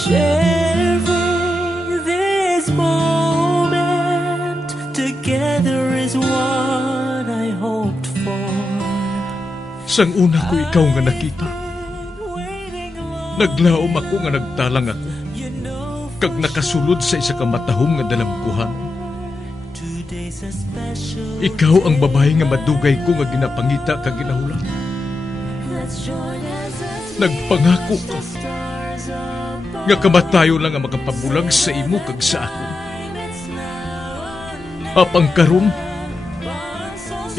Sharing this moment together is what I hoped for. Sang una ko ikaw nga nakita, naglaom ako nga nagtalang ako, kag nakasulod sa isa ka matahom nga dalagkuhan. Ikaw ang babae nga madugay ko nga ginapangita kag ginahulan. Nagpangako ka nga kamatayo lang ang makapabulag sa imo kag sa ako. Apang karon,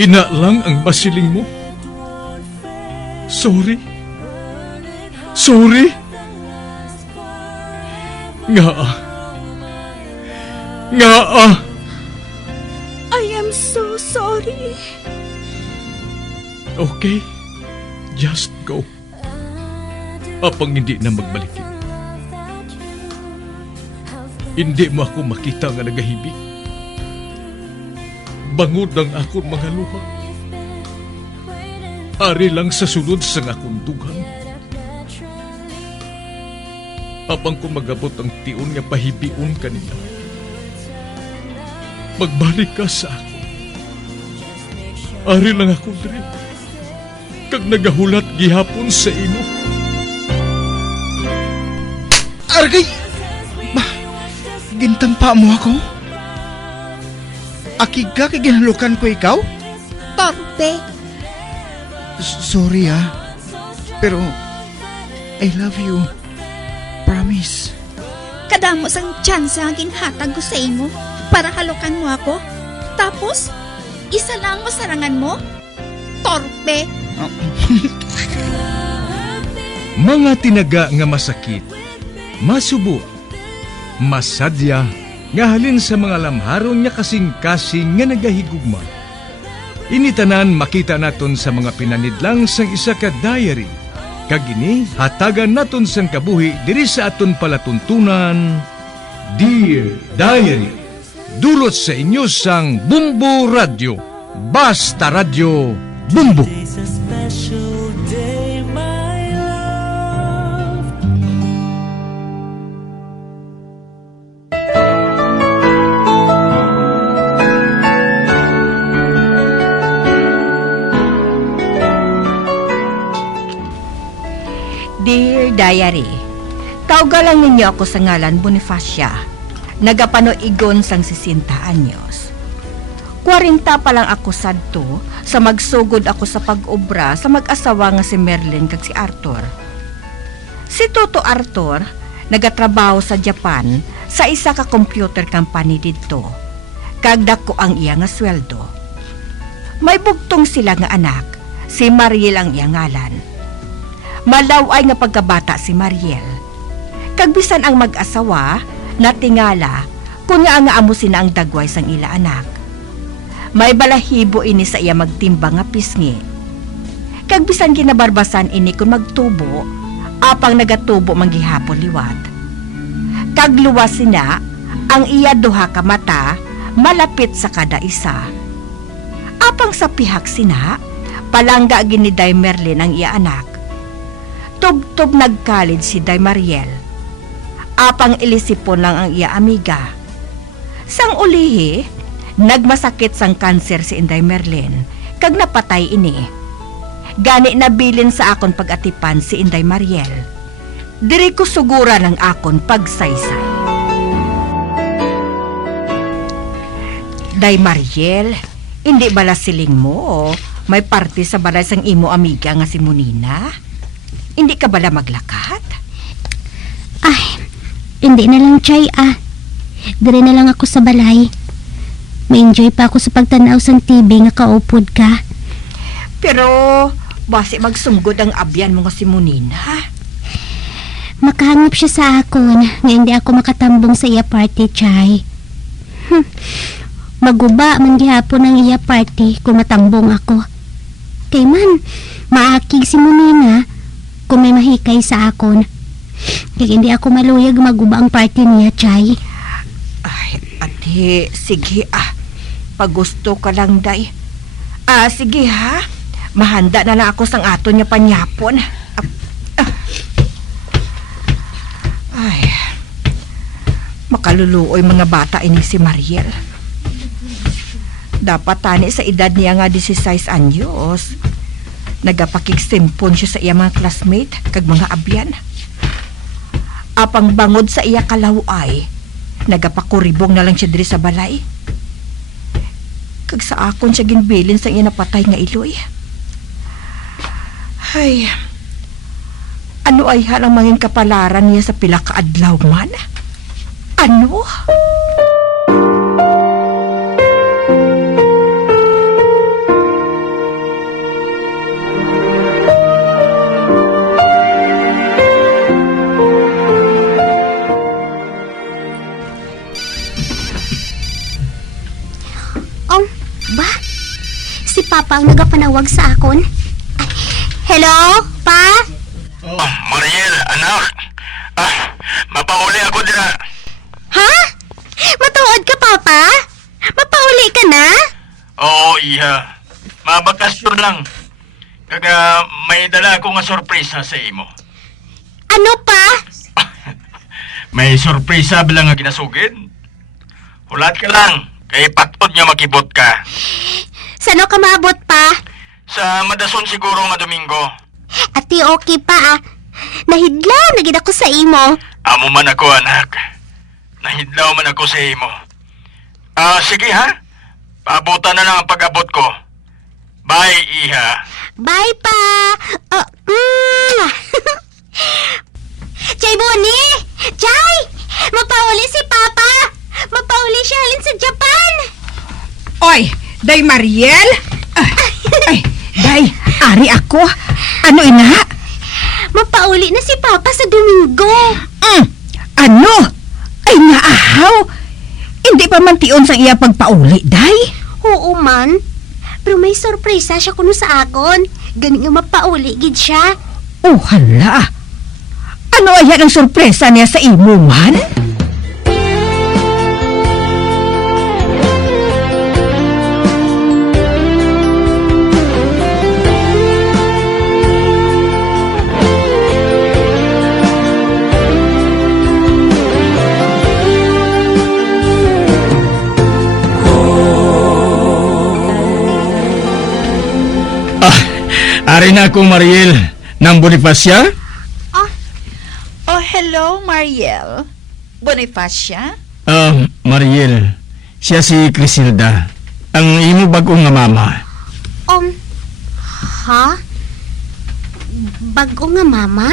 ina lang ang masiling mo. Sorry. Nga. I am so sorry. Okay, just go. Apang hindi na magbalikin. Hindi mo ako makita nga nagahibik. Bangod ang akong mga luha. Ari lang sa sulod sang akong dugang. Apang ko magabot ang tiun nga pahibiun kanila. Magbalik ka sa ako. Ari lang ako diri. Kag nagahulat gihapon sa imo. Argay! Gintampa mo ako? Akig ka kay ginalukan ko ikaw? Torpe. Sorry pero I love you. Promise. Kadamo sang tsansa ang ginhatag ko sa imo para halukan mo ako. Tapos, isa lang masarangan mo? Torpe. Mga tinaga nga masakit, masubo, masadya, nga halin sa mga lamharon nga kasing-kasing nga nagahigugma. Initanan makita naton sa mga pinanidlang sang isa ka diary. Kagini, hatagan naton sang kabuhi diri sa aton palatuntunan. Dear Diary, dulot sa inyo sang Bumbo Radio. Basta Radio Bumbo. It's a special day, my love. Dear Diary, tawgalan ninyo ako sa ngalan Bonifacia. Nagapanoigon sang 60 anyos. 40 pa lang ako sadto sa magsugod ako sa pag-obra sa mag-asawa nga si Merlin kag si Arthur. Si Toto Arthur nagatrabaho sa Japan sa isa ka computer company didto. Kag dako ang iya nga sweldo. May bugtong sila nga anak, si Mariel ang iya ngalan. Malaway nga pagkabata si Mariel. Kagbisan ang mag-asawa, natingala, kung nga amo sina ang dagway sang ila anak. May balahibo ini sa iya magtimbang nga pisngi. Kagbisan ginabarbasan ini kung magtubo, apang nagatubo manggihapon liwat. Kagluwas sina, ang iya duha ka mata, malapit sa kada isa. Apang sa pihak sina, palangga gini Day Merlin ang iya anak. Tub-tub nagkalid si Day Mariel. Apang ilisipon lang ang iya amiga. Sang ulihi, nagmasakit sang kanser si Inday Merlin, kag napatay ini. Gani nabilin sa akon pag-atipan si Inday Mariel. Diri ko sugura ng akon pagsaysay. Day Mariel, hindi bala siling mo may party sa balay sang imo amiga nga si Munina? Hindi ka bala maglakat? Ay, hindi na lang, Chay, Dire na lang ako sa balay. Ma-enjoy pa ako sa pagtanaw sang TV nga kaupod ka. Pero, basi magsunggod ang abyan mo nga si Munina. Makahangop siya sa akon nga hindi ako makatambong sa iya party, Chay. Maguba man gihapon ang iya party kung matambong ako. Kay man, maakig si Munina kung may mahikay sa akon. Kaya hindi ako maluyag maguba ang party niya, Chay. Ay, ate, sige Pagusto ka lang, Day. Sige ha. Mahanda na lang ako sang aton niya panyapon. Ay. Makaluluoy mga bata ini si Mariel. Dapat tani sa edad niya nga 16 anyos. Nagapakigsimpon siya sa iya mga classmate kag mga abyan. Apang bangod sa iya kalaway, nagapakuribong na lang siya diri sa balay. Kag sa akon siya ginbilin sa iya napatay nga iloy. Ay, ano ay halang mangin kapalaran niya sa pila ka adlaw man? Ano? Ba? Si Papa ang nagapanawag sa akon. Ay, hello, Pa? Oh, Mariel, anak. Mapauli ako dira. Ha? Matuod ka, Papa? Mapauli ka na? Oo, iha. Mabakasyon lang. Kaga may dala ako nga sorpresa sa imo. Ano pa? May sorpresa bilang nga ginasugid. Hulat ka lang. Kay patod niya makibot ka. Sano ka maabot, Pa? Sa madason siguro nga Domingo. Ati okay pa, Nahidla, nagid ako sa imo. Amo man ako, anak. Nahidlaw man ako sa imo. Sige ha. Paabutan na lang ang pag-abot ko. Bye, iha. Bye, Pa. Chay Boni! Chay! Mapauli si Papa! Mapauli siya halin sa Japan! Oy, Day Mariel? Ay, Day, ari ako. Ano ina? Mapauli na si Papa sa Domingo. Ano? Ay naahaw. Hindi pa man tion sa iya pagpauli, Day? Oo man. Pero may sorpresa siya kuno sa akon. Gani nga mapauli gid siya. Oh, hala. Ano ay ang sorpresa niya sa imo man? Ari na ako, Mariel, ng Bonifacia. Oh, hello, Mariel. Bonifacia? Mariel, siya si Crisilda, ang imo bagong nga mama. Ha? Bago nga mama?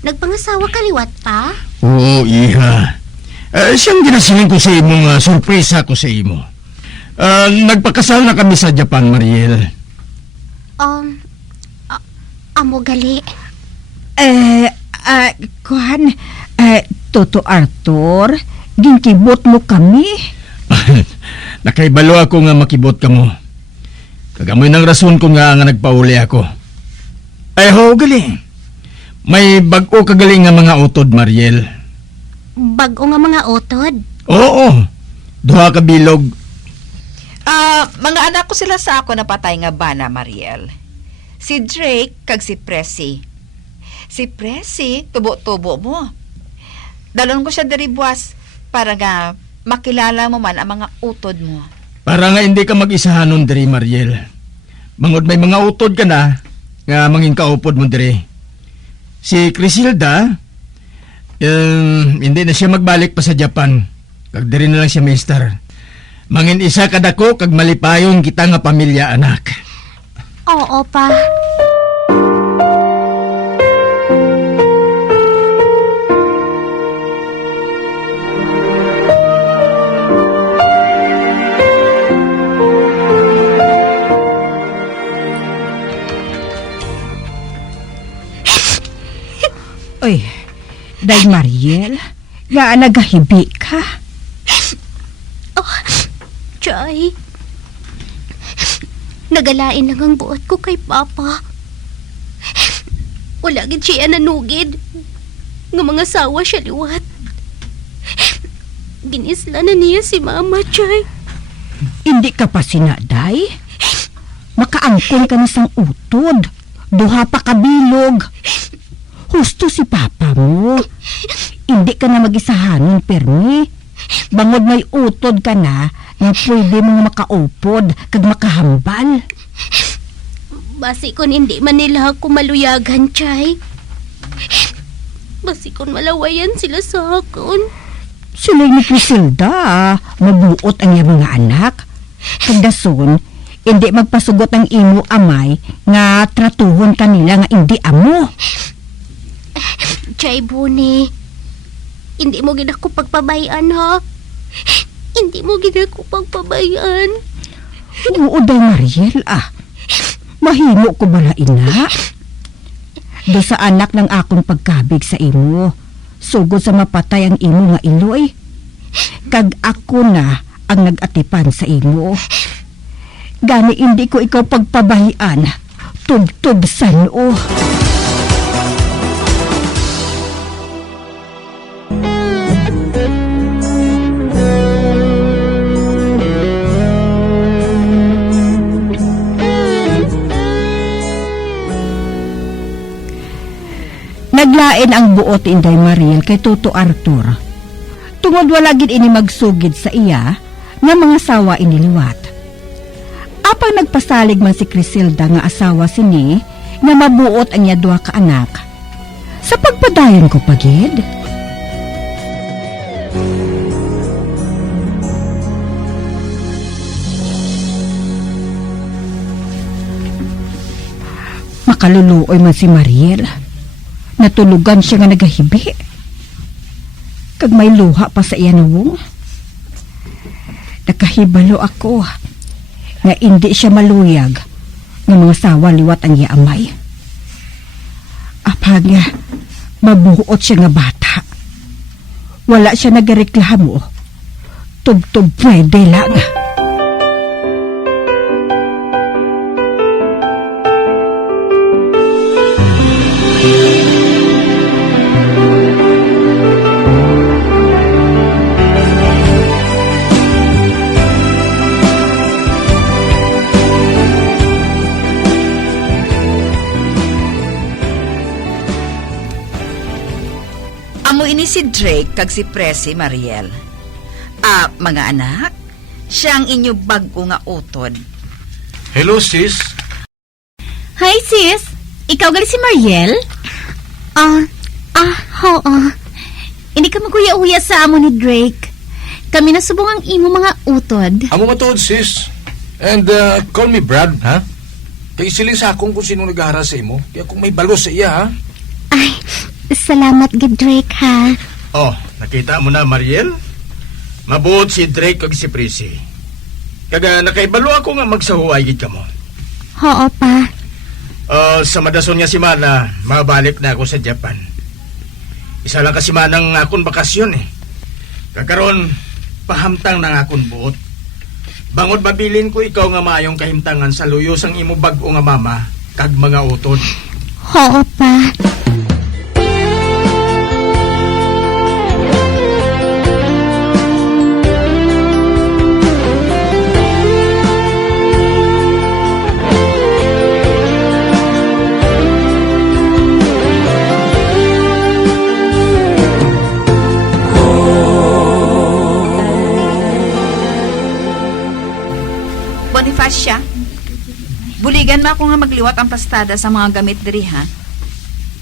Nagpangasawa kaliwat pa? Oo, iha. Siyang ginasiling ko sa imo nga sorpresa ko sa imo. Nagpakasal na kami sa Japan, Mariel. Amo gali. Kuhan, Toto Arthur, ginkibot mo kami. Nakaibalo ako nga makibot ka mo. Kagamoy ng rason ko nga nagpauli ako. Ay ho, galing. May bag-o kagaling nga mga utod, Mariel. Bago nga mga otod? Oo, duha ka bilog. Mga anak ko sila sa ako napatay nga bana, Mariel. Si Drake kag si Pressy. Si Pressy, tubo-tubo mo. Dalon ko siya diri buwas para nga makilala mo man ang mga utod mo. Para nga hindi ka mag-isahanon diri, Mariel. Mangod may mga utod ka na, nga mangin kaupod mo diri. Si Crisilda, hindi na siya magbalik pa sa Japan. Kag diri na lang siya mister. Mangin isa kadako kag malipayon kita nga pamilya, anak. Oo pa. Oy, Day Mariel, nga nagahibi ka? Chay. Nagalain lang ang buot ko kay Papa. Wala gid siya nanugid. Nga mga sawa siya liwat. Ginisla na niya si Mama, Chay. Hindi ka pa sinaday? Makaangkon ka na sang utod. Duha pa kabilog. Husto si Papa mo. hindi ka na mag-isahanon, Permi. Bangod may utod ka na, nga pwede mong makaupod kag makahambal. Basi kon hindi man nila ako maluyagan, Chay. Basi kon malawayan sila sa akon. Sila ni Criselda, mabuot ang iyang mga anak. Kag dason, hindi magpasugot ang imo amay nga tratuhon kanila nga hindi amo. Chay Buni, hindi mo gid ako pagpabayan, ha? Hindi mo gid ako pagpabayan. Oo, day Mariel, mahimo ko bala ina. Do sa anak ng akong pagkabig sa imo, sugod sa mapatay ang imo nga iloy. Kag ako na ang nag-atipan sa imo. Gani hindi ko ikaw pagpabahian, tub-tub sa noo. Naglain ang buot Inday Mariel kay Toto Arthur. Tungod wala gid ini magsugid sa iya nga mga sawa iniliwat. Apang nagpasalig man si Criselda nga asawa sini nga mabuot ang iya duha ka anak. Sa pagpadayon ko pagid. Makaluluoy man si Mariel. Natulugan siya nga nagahibi. Kag may luha pa sa iya nawong. Nakahibalo ako nga hindi siya maluyag ng mga sawa liwat ang iya amay. Apag nga mabuot siya nga bata. Wala siya nagareklamo. Tub-tub pwede lang. Amo ini si Drake kag si Presi Mariel. Mga anak, siya ang inyo bag-o nga utod. Hello, sis. Hi, sis. Ikaw gali si Mariel? Oo. Hindi ka maguya-uya sa amo ni Drake. Kami nasubong ang imo mga utod. Amo matuod, sis. And call me Brad, ha? Kaya isiling sa akong kung sino nag-ahara sa imo. Kaya kung may balo sa iya, ha? Ay, salamat gid Drake, ha? Oh, nakita mo na, Mariel? Mabuot si Drake kag si Prissy. Kaga nakaibalo ako nga magsahuay gid kamo. Oo pa. Sa madason nga si Mana, mabalik na ako sa Japan. Isa lang kasi manang akong bakasyon eh. Kakaroon, pahamtang ng akong buot. Bangod mabilin ko ikaw nga maayong kahimtangan sa luyos ang imo bag-o nga mama kag mga utod. Oo pa. Bonifacia, buligan mo ako nga magliwat ang plastada sa mga gamit diri, ha?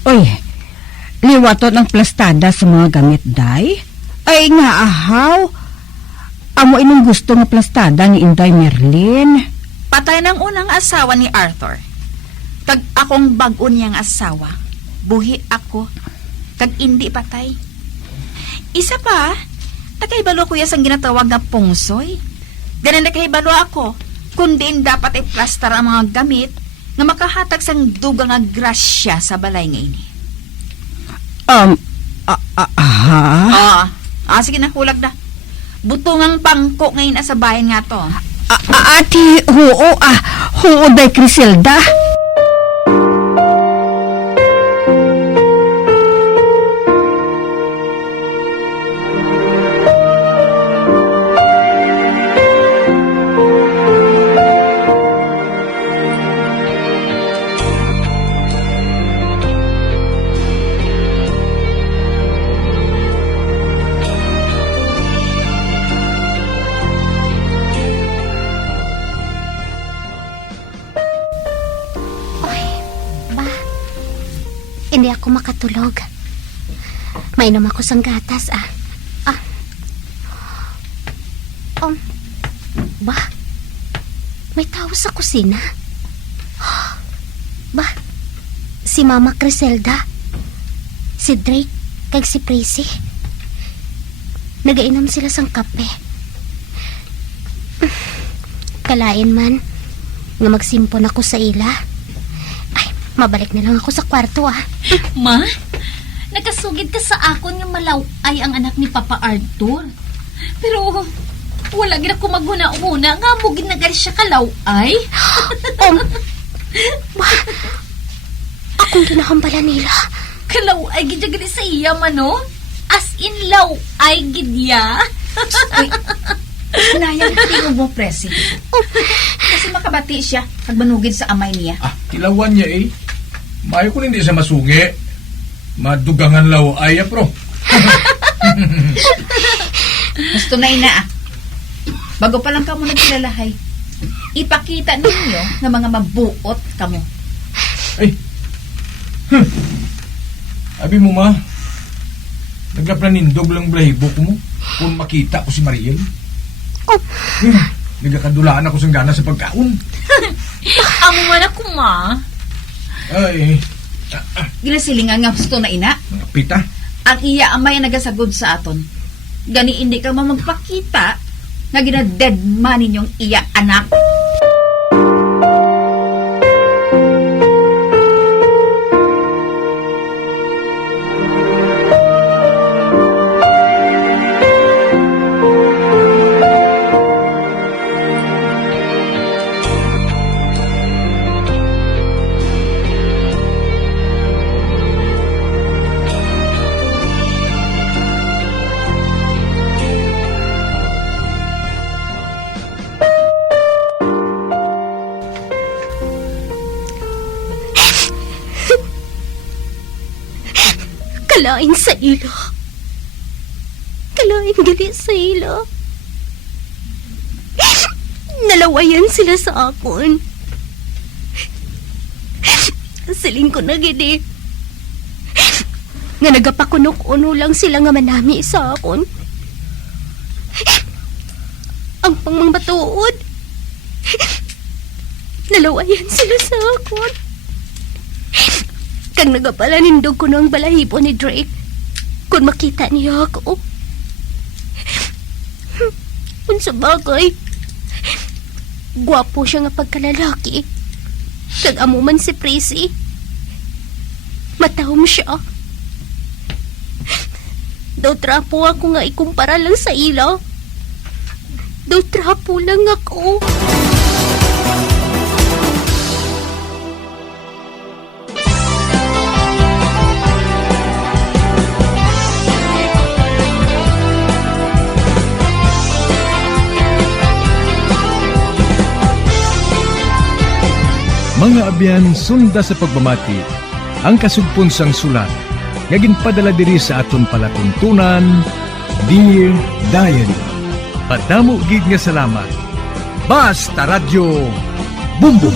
Oy, liwaton ang plastada sa mga gamit, day? Ay nga, ahaw. Amo inong gusto nga plastada ni Inday Merlin. Patay ng unang asawa ni Arthur. Kag akong bag-o niyang asawa. Buhi ako. Kag hindi patay. Isa pa, nakaibalo ko yas ang ginatawag na pungsoy. Ganun nakaibalo ako. Kundi dapat i-plaster ang mga gamit nga makahatag sang dugang nga grasya sa balay nga ini. Sige na, hulag na. Butungang pangko ngayon sa bayan nga to. Ati, oo, day Criselda. hindi ako makatulog. Mainom ako sang gatas, Ba? May tao sa kusina? Ba? Si Mama Criselda, si Drake, kag si Tracy. Nagainom sila sang kape. Kalain man nga magsimpon ako sa ila. Ay, mabalik na lang ako sa kwarto. Ma, nakasugid ka sa akon nga malaw ay ang anak ni Papa Arthur. Pero wala gid ako maghuna-una nga mo ginagali siya kalaw ay. Akong ginahambala nila. Kalaw ay gid sa iya mano. As in law ay gidya. Nayang tingog mo, Presi. Kasi makabati siya pag manugid sa amay niya. Tilawan niya eh. Mayo ko hindi siya masungi. Madugangan law ay pro. Gusto na ina Bago pa lang kamo nagkilalahay, ipakita ninyo na mga mabuot kamo. Ay. Abi mo ma, nagaplanindog lang blahibo ko mo kung makita ko si Mariel. Nagakadulaan ako sa gana sa pagkaon. Amo man ako, ma. Ay. Ginasilingan nga gusto na ina. Pita. Ang iya amay nagasagod sa aton. Gani hindi ka magpakita nga gina-dead man ninyong iya anak. Kalain sa ilo. Kalain gali sa ilo. Nalawayan sila sa akon. Siling ko na gidi. Nga nagapakunok-uno lang sila nga manami sa akon. Ang pangmambatuod. Nalawayan sila sa akon. Kang nagapalanindog ko ng balahibo ni Drake kung makita niya ako. Kung sa bagay, gwapo siya nga pagkalalaki. Kag amo man si Tracy, matahom siya. Daw trapo ako nga ikumpara lang sa ila. Daw trapo lang ako. Mga abyan, sunda sa pagbamati, ang kasugpon sang sulat, nga ginpadala diri sa aton palatuntunan, Dear Diary. Padamo gid nga salamat. Basta Radyo Bumbum.